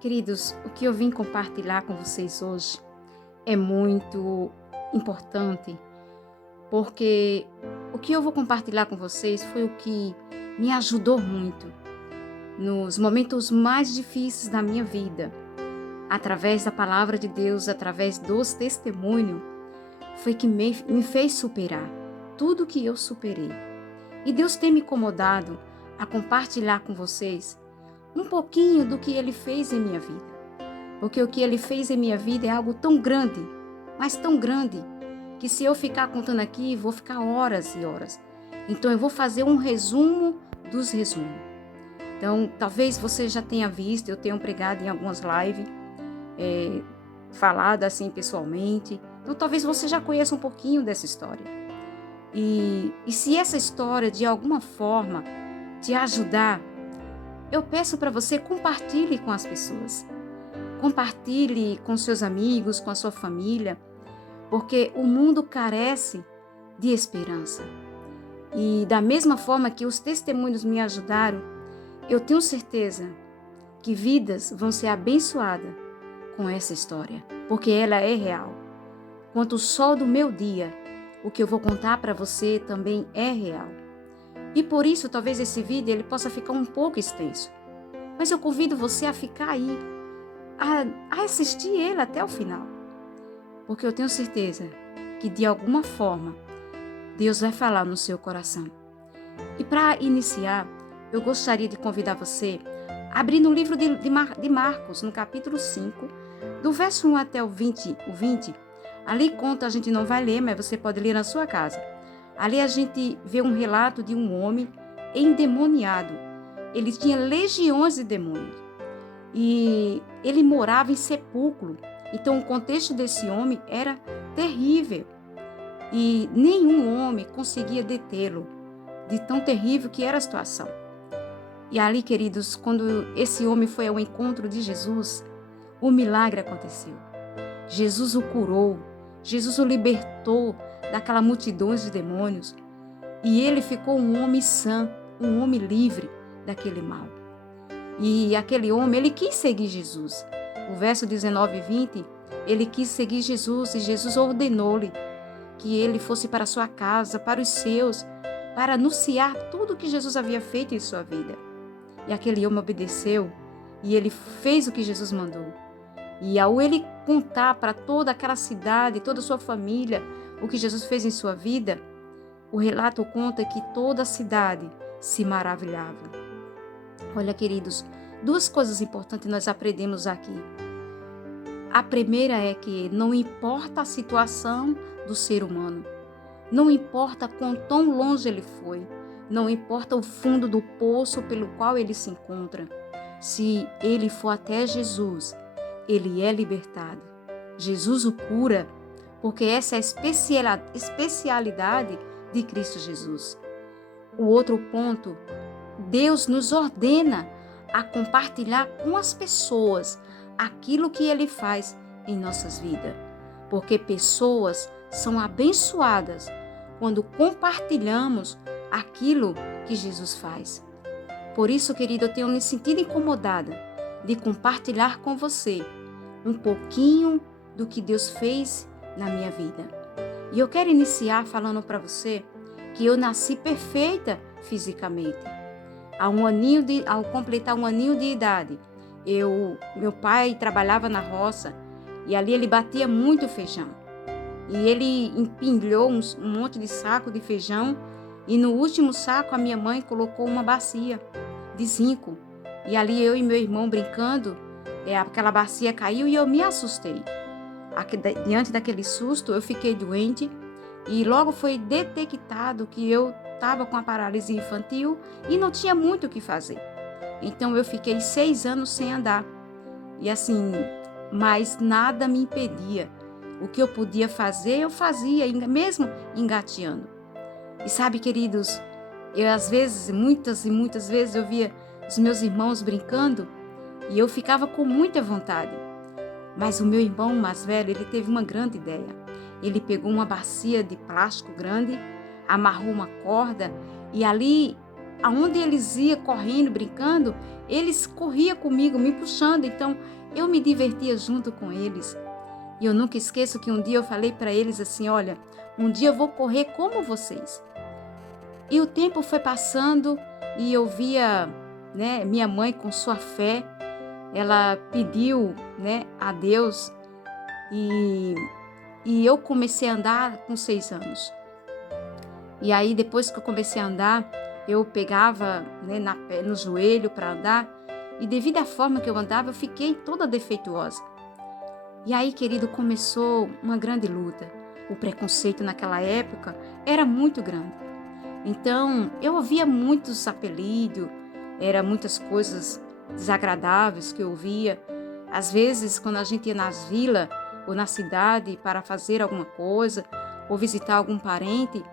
Queridos, o que eu vim compartilhar com vocês hoje é muito importante, porque o que eu vou compartilhar com vocês foi o que me ajudou muito nos momentos mais difíceis da minha vida. Através da palavra de Deus, através dos testemunhos, foi que me fez superar tudo que eu superei. E Deus tem me incomodado a compartilhar com vocês um pouquinho do que Ele fez em minha vida. Porque o que Ele fez em minha vida é algo tão grande, mas tão grande, que se eu ficar contando aqui, vou ficar horas e horas. Então eu vou fazer um resumo dos resumos. Então, talvez você já tenha visto, eu tenho pregado em algumas lives, falado assim pessoalmente. Então, talvez você já conheça um pouquinho dessa história. E se essa história, de alguma forma, te ajudar, eu peço para você compartilhe com as pessoas. Compartilhe com seus amigos, com a sua família, porque o mundo carece de esperança. E da mesma forma que os testemunhos me ajudaram, eu tenho certeza que vidas vão ser abençoadas com essa história, porque ela é real. Quanto o sol do meu dia, o que eu vou contar para você também é real. E por isso, talvez esse vídeo ele possa ficar um pouco extenso. Mas eu convido você a ficar aí, a assistir ele até o final. Porque eu tenho certeza que de alguma forma Deus vai falar no seu coração. E para iniciar, eu gostaria de convidar você a abrir no livro de Marcos, no capítulo 5, do verso 1 até o 20. Ali conta, a gente não vai ler, mas você pode ler na sua casa. Ali a gente vê um relato de um homem endemoniado. Ele tinha legiões de demônios. E ele morava em sepulcro. Então o contexto desse homem era terrível. E nenhum homem conseguia detê-lo, de tão terrível que era a situação. E ali, queridos, quando esse homem foi ao encontro de Jesus, o milagre aconteceu. Jesus o curou, Jesus o libertou daquela multidão de demônios. E ele ficou um homem sã, um homem livre daquele mal. E aquele homem, ele quis seguir Jesus. O verso 19 e 20, ele quis seguir Jesus e Jesus ordenou-lhe que ele fosse para a sua casa, para os seus, para anunciar tudo o que Jesus havia feito em sua vida. E aquele homem obedeceu e ele fez o que Jesus mandou. E ao ele contar para toda aquela cidade, toda a sua família, o que Jesus fez em sua vida, o relato conta que toda a cidade se maravilhava. Olha, queridos, duas coisas importantes nós aprendemos aqui. A primeira é que não importa a situação do ser humano, não importa quão longe ele foi, não importa o fundo do poço pelo qual ele se encontra, se ele for até Jesus, ele é libertado. Jesus o cura, porque essa é a especialidade de Cristo Jesus. O outro ponto, Deus nos ordena a compartilhar com as pessoas aquilo que Ele faz em nossas vidas, porque pessoas são abençoadas quando compartilhamos aquilo que Jesus faz. Por isso, querido, eu tenho me sentido incomodada de compartilhar com você um pouquinho do que Deus fez na minha vida. E eu quero iniciar falando para você que eu nasci perfeita fisicamente. Ao completar um aninho de idade, meu pai trabalhava na roça e ali ele batia muito feijão. E ele empilhou um monte de saco de feijão e no último saco a minha mãe colocou uma bacia de zinco. E ali eu e meu irmão brincando, aquela bacia caiu e eu me assustei. Diante daquele susto eu fiquei doente e logo foi detectado que eu estava com a paralisia infantil e não tinha muito o que fazer. Então eu fiquei 6 anos sem andar. E assim, mas nada me impedia. O que eu podia fazer, eu fazia, mesmo engateando. E sabe, queridos, eu às vezes, muitas e muitas vezes, eu via os meus irmãos brincando e eu ficava com muita vontade. Mas o meu irmão mais velho, ele teve uma grande ideia. Ele pegou uma bacia de plástico grande, amarrou uma corda e ali aonde eles iam correndo, brincando, eles corriam comigo, me puxando. Então, eu me divertia junto com eles. E eu nunca esqueço que um dia eu falei para eles assim: olha, um dia eu vou correr como vocês. E o tempo foi passando e eu via, né, minha mãe com sua fé, ela pediu, né, a Deus e eu comecei a andar com 6 anos. E aí, depois que eu comecei a andar, eu pegava, né, no joelho para andar e devido à forma que eu andava, eu fiquei toda defeituosa. E aí, querido, começou uma grande luta. O preconceito naquela época era muito grande. Então, eu ouvia muitos apelidos, eram muitas coisas desagradáveis que eu ouvia. Às vezes, quando a gente ia nas vilas ou na cidade para fazer alguma coisa ou visitar algum parente,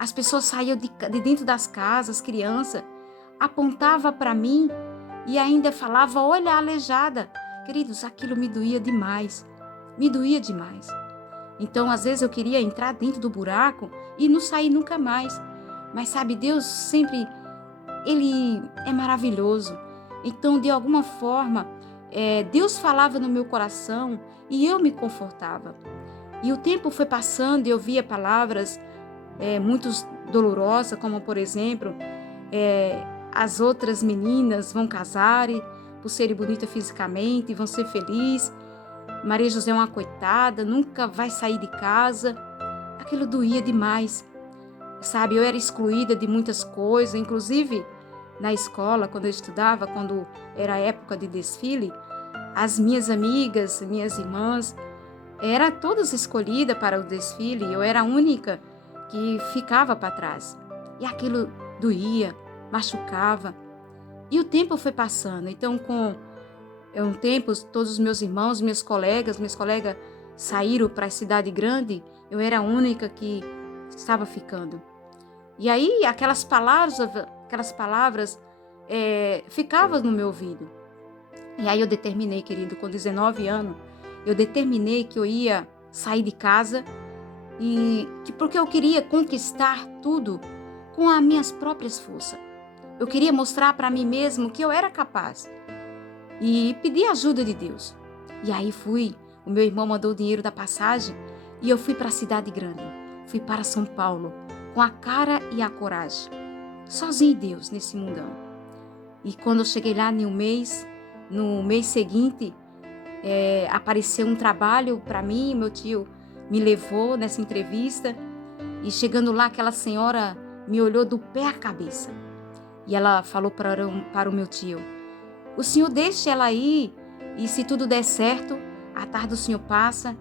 as pessoas saíam de dentro das casas, crianças, apontavam para mim e ainda falava: olha a aleijada. Queridos, aquilo me doía demais, me doía demais. Então, às vezes eu queria entrar dentro do buraco e não sair nunca mais. Mas sabe, Deus sempre, Ele é maravilhoso. Então, de alguma forma, Deus falava no meu coração e eu me confortava. E o tempo foi passando e eu via palavras muito dolorosas, como por exemplo, as outras meninas vão casar por serem bonitas fisicamente, vão ser felizes. Maria José é uma coitada, nunca vai sair de casa. Aquilo doía demais. Sabe, eu era excluída de muitas coisas, inclusive na escola, quando eu estudava, quando era época de desfile, as minhas amigas, minhas irmãs, eram todas escolhidas para o desfile, eu era a única que ficava para trás. E aquilo doía, machucava. E o tempo foi passando, então com um tempo, todos os meus irmãos, minhas colegas saíram para a cidade grande, eu era a única que estava ficando. E aí aquelas palavras ficavam no meu ouvido. E aí eu determinei, querido, com 19 anos, eu determinei que eu ia sair de casa porque eu queria conquistar tudo com as minhas próprias forças. Eu queria mostrar para mim mesmo que eu era capaz e pedir ajuda de Deus. E aí o meu irmão mandou o dinheiro da passagem e eu fui para a cidade grande, fui para São Paulo, com a cara e a coragem, sozinho Deus nesse mundão. E quando eu cheguei lá no mês seguinte, apareceu um trabalho para mim, meu tio me levou nessa entrevista e chegando lá aquela senhora me olhou do pé à cabeça e ela falou para o meu tio: o senhor deixa ela aí e se tudo der certo, à tarde o senhor passa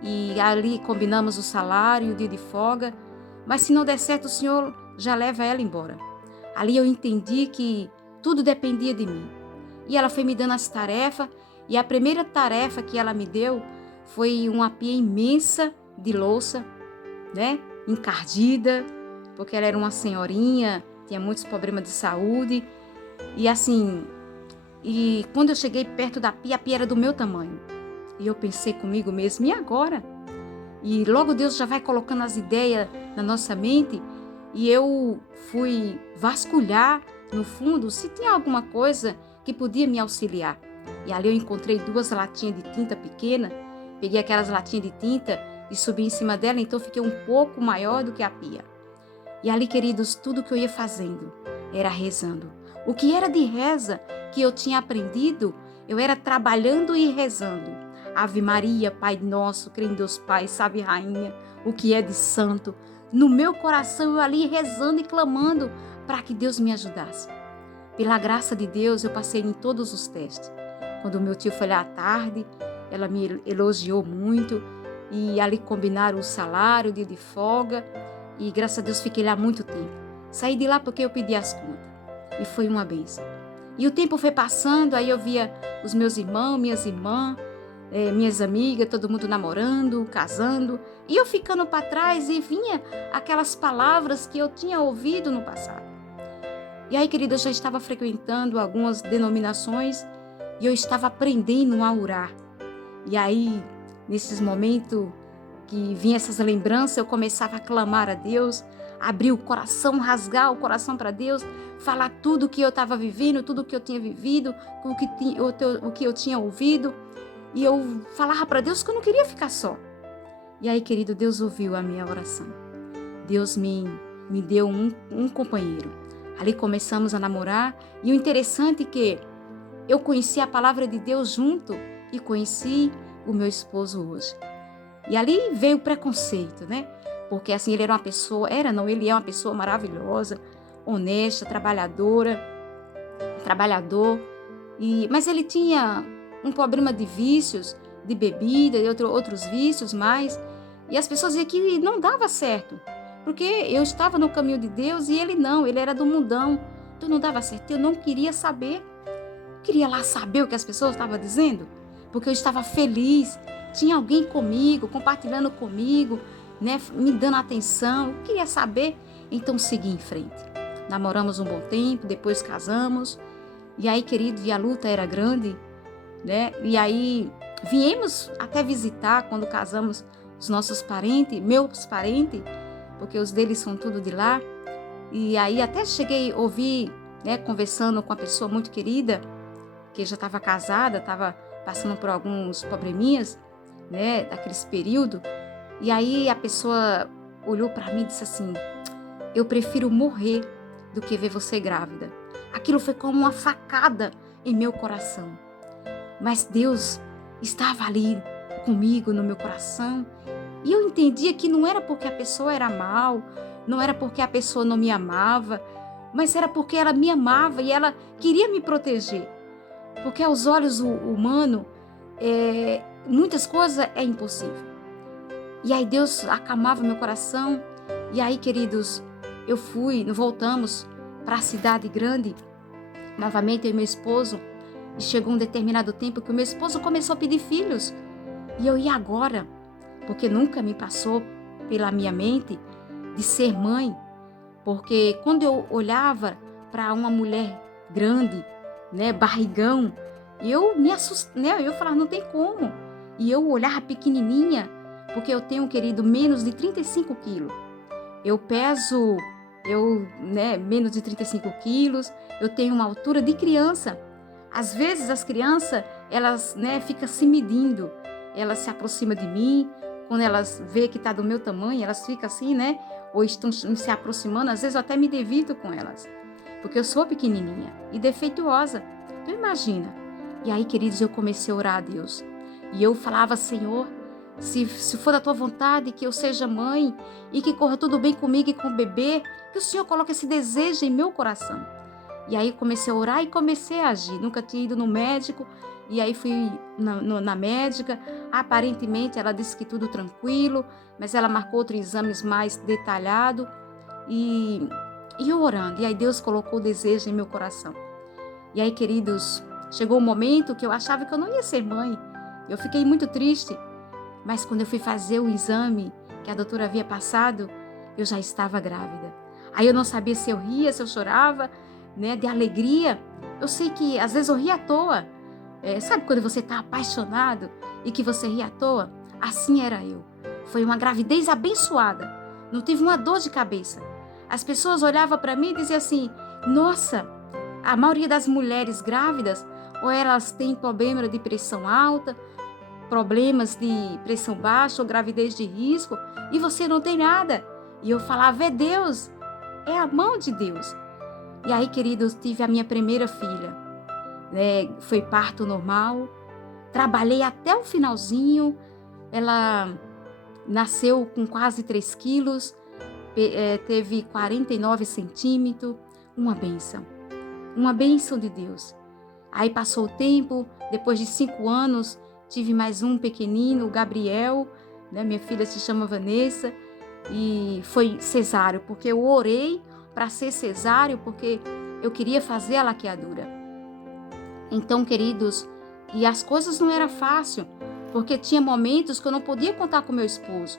e ali combinamos o salário, o dia de folga, mas se não der certo o senhor já leva ela embora. Ali eu entendi que tudo dependia de mim. E ela foi me dando as tarefas e a primeira tarefa que ela me deu foi uma pia imensa de louça, né? Encardida, porque ela era uma senhorinha, tinha muitos problemas de saúde. E assim, quando eu cheguei perto da pia, a pia era do meu tamanho. E eu pensei comigo mesmo: e agora? E logo Deus já vai colocando as ideias na nossa mente. E eu fui vasculhar no fundo se tinha alguma coisa que podia me auxiliar. E ali eu encontrei 2 latinhas de tinta pequena. Peguei aquelas latinhas de tinta e subi em cima dela, então fiquei um pouco maior do que a pia. E ali, queridos, tudo que eu ia fazendo era rezando. O que era de reza que eu tinha aprendido, eu era trabalhando e rezando. Ave Maria, Pai Nosso, crê em Deus Pai, Salve Rainha, o que é de santo. No meu coração eu ali rezando e clamando para que Deus me ajudasse. Pela graça de Deus eu passei em todos os testes. Quando o meu tio foi lá à tarde, ela me elogiou muito e ali combinaram o salário, o dia de folga e graças a Deus fiquei lá muito tempo. Saí de lá porque eu pedi as contas e foi uma bênção. E o tempo foi passando, aí eu via os meus irmãos, minhas irmãs, minhas amigas, todo mundo namorando, casando, e eu ficando para trás e vinha aquelas palavras que eu tinha ouvido no passado. E aí, querida, eu já estava frequentando algumas denominações e eu estava aprendendo a orar. E aí, nesses momentos que vinham essas lembranças, eu começava a clamar a Deus, abrir o coração, rasgar o coração para Deus, falar tudo o que eu estava vivendo, tudo o que eu tinha vivido, o que eu tinha ouvido. E eu falava para Deus que eu não queria ficar só. E aí, querido, Deus ouviu a minha oração. Deus me deu um companheiro. Ali começamos a namorar. E o interessante é que eu conheci a palavra de Deus junto e conheci o meu esposo hoje. E ali veio o preconceito, né? Porque assim, ele é uma pessoa maravilhosa, honesta, trabalhador. Mas ele tinha um problema de vícios, de bebida e outros vícios mais. E as pessoas diziam que não dava certo. Porque eu estava no caminho de Deus e ele não, ele era do mundão. Então não dava certo, eu não queria saber. Queria lá saber o que as pessoas estavam dizendo. Porque eu estava feliz, tinha alguém comigo, compartilhando comigo, né, me dando atenção. Eu queria saber, então segui em frente. Namoramos um bom tempo, depois casamos. E aí, querido, e a luta era grande, né? E aí viemos até visitar quando casamos os nossos parentes, meus parentes, porque os deles são tudo de lá. E aí até cheguei a ouvir, né, conversando com uma pessoa muito querida, que já estava casada, estava passando por alguns probleminhas, né, daqueles período. E aí a pessoa olhou para mim e disse assim: eu prefiro morrer do que ver você grávida. Aquilo foi como uma facada em meu coração. Mas Deus estava ali comigo no meu coração. E eu entendia que não era porque a pessoa era mal, não era porque a pessoa não me amava, mas era porque ela me amava e ela queria me proteger. Porque aos olhos humanos, muitas coisas é impossível. E aí Deus acalmava meu coração. E aí, queridos, voltamos para a cidade grande, novamente eu e meu esposo. E chegou um determinado tempo que o meu esposo começou a pedir filhos. E eu ia agora, porque nunca me passou pela minha mente de ser mãe. Porque quando eu olhava para uma mulher grande, né, barrigão, eu me assustei, né, eu falava, não tem como. E eu olhava pequenininha, porque eu tenho, querido, menos de 35 quilos. Eu peso, menos de 35 quilos, eu tenho uma altura de criança. Às vezes as crianças, elas, né, ficam se medindo, elas se aproximam de mim, quando elas vê que está do meu tamanho, elas ficam assim, né, ou estão se aproximando, às vezes eu até me devido com elas, porque eu sou pequenininha e defeituosa, então imagina. E aí, queridos, eu comecei a orar a Deus, e eu falava: Senhor, se for da tua vontade que eu seja mãe e que corra tudo bem comigo e com o bebê, que o Senhor coloque esse desejo em meu coração. E aí comecei a orar e comecei a agir. Nunca tinha ido no médico, e aí fui na médica. Aparentemente ela disse que tudo tranquilo, mas ela marcou outros exames mais detalhados. E eu orando, e aí Deus colocou o desejo em meu coração. E aí, queridos, chegou um momento que eu achava que eu não ia ser mãe. Eu fiquei muito triste, mas quando eu fui fazer o exame que a doutora havia passado, eu já estava grávida. Aí eu não sabia se eu ria, se eu chorava, né, de alegria. Eu sei que às vezes eu ria à toa. Sabe quando você está apaixonado e que você ri à toa? Assim era eu. Foi uma gravidez abençoada. Não tive uma dor de cabeça. As pessoas olhavam para mim e diziam assim: nossa, a maioria das mulheres grávidas, ou elas têm problema de pressão alta, problemas de pressão baixa ou gravidez de risco, e você não tem nada. E eu falava: é Deus, é a mão de Deus. E aí, queridos, tive a minha primeira filha, né? Foi parto normal, trabalhei até o finalzinho. Ela nasceu com quase 3 quilos, teve 49 centímetros, uma bênção de Deus. Aí passou o tempo, depois de 5 anos, tive mais um pequenino, o Gabriel, né? Minha filha se chama Vanessa, e foi cesáreo, porque eu orei para ser cesáreo, porque eu queria fazer a laqueadura. Então, queridos, e as coisas não eram fáceis, porque tinha momentos que eu não podia contar com meu esposo,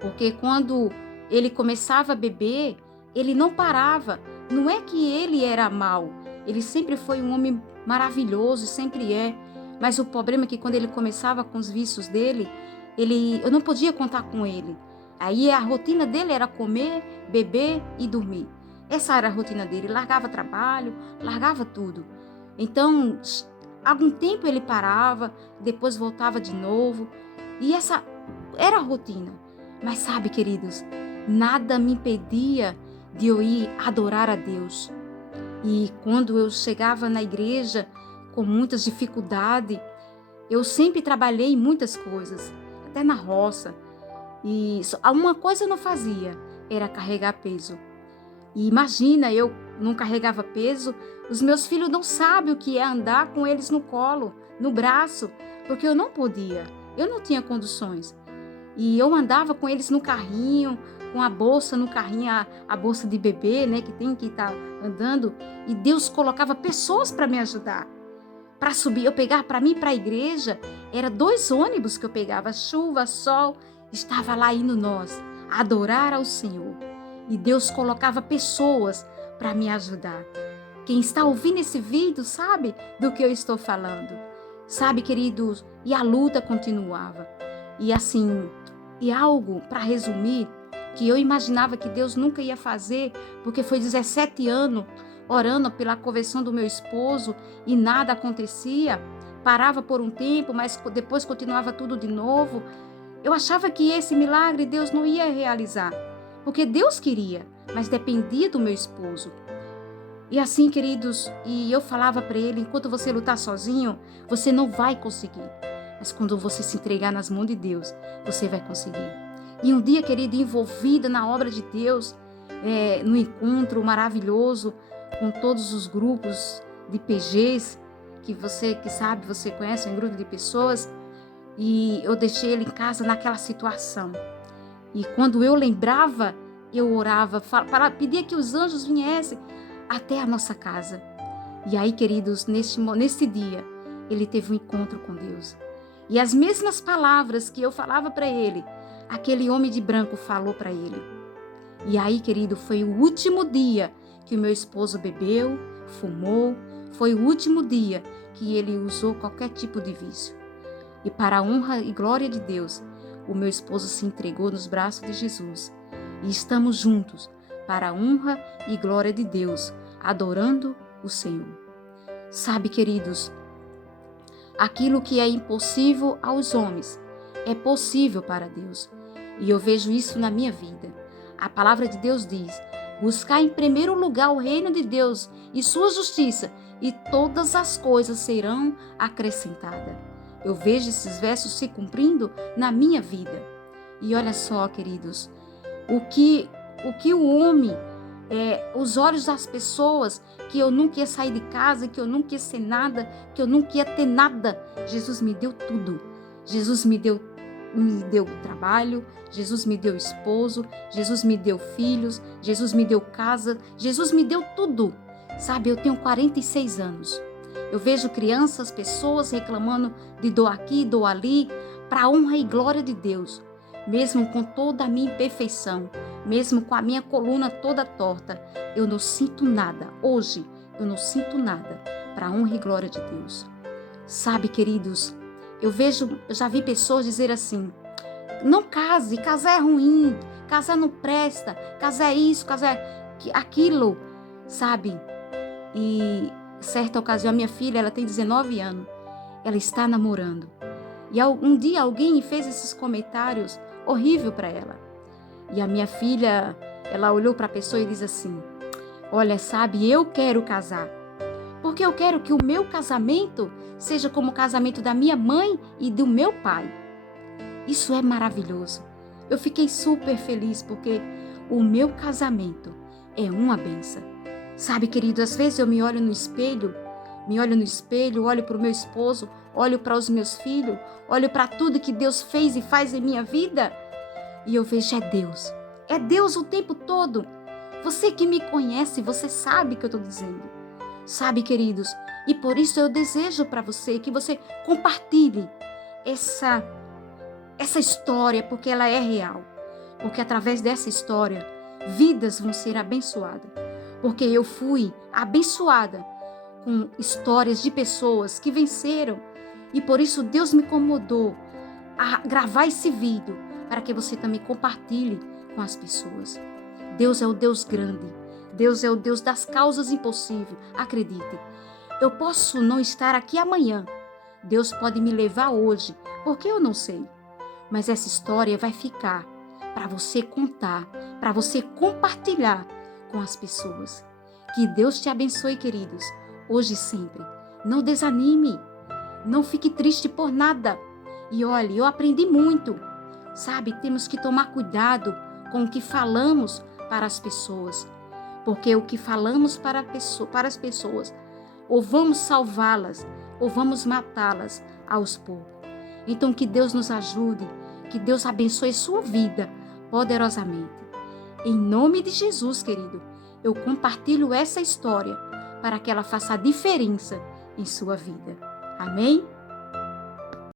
porque quando ele começava a beber, ele não parava. Não é que ele era mau, ele sempre foi um homem maravilhoso, sempre é, mas o problema é que quando ele começava com os vícios dele, eu não podia contar com ele. Aí a rotina dele era comer, beber e dormir. Essa era a rotina dele. Largava trabalho, largava tudo. Então, algum tempo ele parava, depois voltava de novo. E essa era a rotina. Mas sabe, queridos, nada me impedia de eu ir adorar a Deus. E quando eu chegava na igreja com muitas dificuldades, eu sempre trabalhei em muitas coisas, até na roça. E uma coisa eu não fazia, era carregar peso. E imagina, eu não carregava peso, os meus filhos não sabem o que é andar com eles no colo, no braço, porque eu não podia, eu não tinha condições. E eu andava com eles no carrinho, com a bolsa no carrinho, a bolsa de bebê, né, que tem que estar andando, e Deus colocava pessoas para me ajudar. Para subir, eu pegava para mim para a igreja, era 2 ônibus que eu pegava, chuva, sol, estava lá indo nós, adorar ao Senhor. E Deus colocava pessoas para me ajudar. Quem está ouvindo esse vídeo sabe do que eu estou falando. Sabe, queridos, e a luta continuava. E assim, e algo para resumir, que eu imaginava que Deus nunca ia fazer, porque foi 17 anos orando pela conversão do meu esposo e nada acontecia. Parava por um tempo, mas depois continuava tudo de novo. Eu achava que esse milagre Deus não ia realizar, porque Deus queria, mas dependia do meu esposo. E assim, queridos, e eu falava para ele, enquanto você lutar sozinho, você não vai conseguir. Mas quando você se entregar nas mãos de Deus, você vai conseguir. E um dia, querido, envolvida na obra de Deus, no encontro maravilhoso com todos os grupos de PGs, que você conhece, um grupo de pessoas, e eu deixei ele em casa naquela situação. E quando eu lembrava, eu orava, pedia que os anjos viessem até a nossa casa. E aí, queridos, nesse dia, ele teve um encontro com Deus. E as mesmas palavras que eu falava para ele, aquele homem de branco falou para ele. E aí, querido, foi o último dia que o meu esposo bebeu, fumou, foi o último dia que ele usou qualquer tipo de vício. E para a honra e glória de Deus, o meu esposo se entregou nos braços de Jesus. E estamos juntos para a honra e glória de Deus, adorando o Senhor. Sabe, queridos, aquilo que é impossível aos homens é possível para Deus. E eu vejo isso na minha vida. A palavra de Deus diz: buscar em primeiro lugar o reino de Deus e sua justiça, e todas as coisas serão acrescentadas. Eu vejo esses versos se cumprindo na minha vida. E olha só, queridos, o que o homem, os olhos das pessoas, que eu nunca ia sair de casa, que eu nunca ia ser nada, que eu nunca ia ter nada, Jesus me deu tudo. Jesus me deu trabalho, Jesus me deu esposo, Jesus me deu filhos, Jesus me deu casa, Jesus me deu tudo. Sabe, eu tenho 46 anos. Eu vejo crianças, pessoas reclamando de dor aqui, dor ali, para a honra e glória de Deus. Mesmo com toda a minha imperfeição, mesmo com a minha coluna toda torta, eu não sinto nada. Hoje, eu não sinto nada para a honra e glória de Deus. Sabe, queridos, eu já vi pessoas dizer assim: não case, casar é ruim, casar não presta, casar é isso, casar é aquilo, sabe? E certa ocasião, a minha filha, ela tem 19 anos, ela está namorando. E um dia alguém fez esses comentários horríveis para ela. E a minha filha, ela olhou para a pessoa e disse assim: olha, sabe, eu quero casar, porque eu quero que o meu casamento seja como o casamento da minha mãe e do meu pai. Isso é maravilhoso. Eu fiquei super feliz porque o meu casamento é uma bênção. Sabe, querido, às vezes eu me olho no espelho, olho para o meu esposo, olho para os meus filhos, olho para tudo que Deus fez e faz em minha vida, e eu vejo é Deus o tempo todo. Você que me conhece, você sabe o que eu estou dizendo. Sabe, queridos, e por isso eu desejo para você que você compartilhe essa história, porque ela é real. Porque através dessa história, vidas vão ser abençoadas. Porque eu fui abençoada com histórias de pessoas que venceram. E por isso Deus me incomodou a gravar esse vídeo para que você também compartilhe com as pessoas. Deus é o Deus grande. Deus é o Deus das causas impossíveis. Acredite, eu posso não estar aqui amanhã. Deus pode me levar hoje, porque eu não sei. Mas essa história vai ficar para você contar, para você compartilhar com as pessoas. Que Deus te abençoe, queridos, hoje e sempre. Não desanime, não fique triste por nada. E olhe, eu aprendi muito. Sabe, temos que tomar cuidado com o que falamos para as pessoas. Porque o que falamos para as pessoas, ou vamos salvá-las, ou vamos matá-las aos poucos. Então que Deus nos ajude, que Deus abençoe sua vida poderosamente. Em nome de Jesus, querido, eu compartilho essa história para que ela faça a diferença em sua vida. Amém?